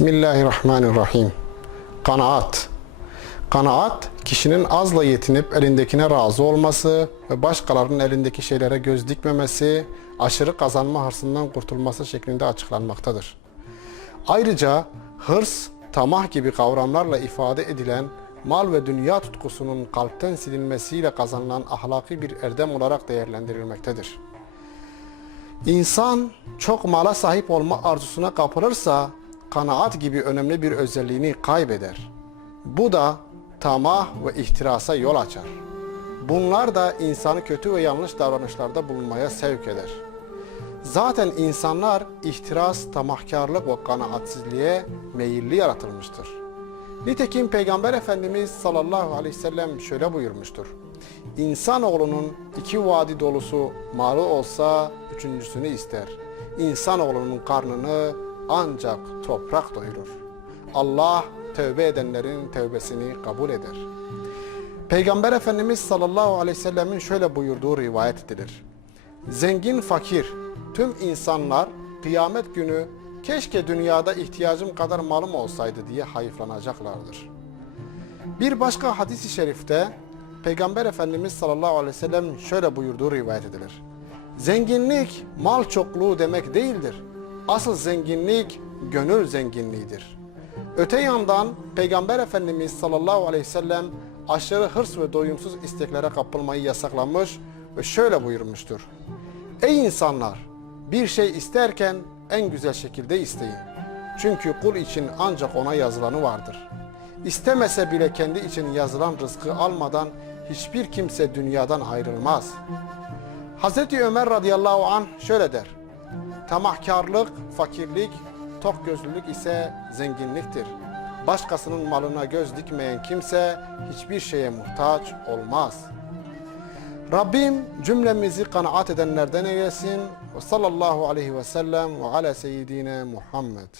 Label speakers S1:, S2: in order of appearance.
S1: Bismillahirrahmanirrahim. Kanaat. Kanaat, kişinin azla yetinip elindekine razı olması ve başkalarının elindeki şeylere göz dikmemesi, aşırı kazanma hırsından kurtulması şeklinde açıklanmaktadır. Ayrıca hırs, tamah gibi kavramlarla ifade edilen mal ve dünya tutkusunun kalpten silinmesiyle kazanılan ahlaki bir erdem olarak değerlendirilmektedir. İnsan çok mala sahip olma arzusuna kapılırsa kanaat gibi önemli bir özelliğini kaybeder. Bu da tamah ve ihtirasa yol açar. Bunlar da insanı kötü ve yanlış davranışlarda bulunmaya sevk eder. Zaten insanlar ihtiras, tamahkarlık ve kanaatsizliğe meyilli yaratılmıştır. Nitekim Peygamber Efendimiz sallallahu aleyhi ve sellem şöyle buyurmuştur. İnsanoğlunun iki vadi dolusu malı olsa üçüncüsünü ister. İnsanoğlunun karnını ancak toprak doyurur. Allah tövbe edenlerin tövbesini kabul eder. Peygamber Efendimiz sallallahu aleyhi ve sellemin şöyle buyurduğu rivayet edilir. Zengin fakir tüm insanlar kıyamet günü keşke dünyada ihtiyacım kadar malım olsaydı diye hayıflanacaklardır. Bir başka hadis-i şerifte Peygamber Efendimiz sallallahu aleyhi ve sellem şöyle buyurduğu rivayet edilir. Zenginlik mal çokluğu demek değildir. Asıl zenginlik gönül zenginliğidir. Öte yandan Peygamber Efendimiz sallallahu aleyhi ve sellem aşırı hırs ve doyumsuz isteklere kapılmayı yasaklamış ve şöyle buyurmuştur. Ey insanlar! Bir şey isterken en güzel şekilde isteyin. Çünkü kul için ancak ona yazılanı vardır. İstemese bile kendi için yazılan rızkı almadan hiçbir kimse dünyadan ayrılmaz. Hazreti Ömer radıyallahu an şöyle der. Tamahkarlık, fakirlik, tok gözlülük ise zenginliktir. Başkasının malına göz dikmeyen kimse hiçbir şeye muhtaç olmaz. Rabbim cümlemizi kanaat edenlerden eylesin. Ve sallallahu aleyhi ve sellem ve ala seyyidine Muhammed.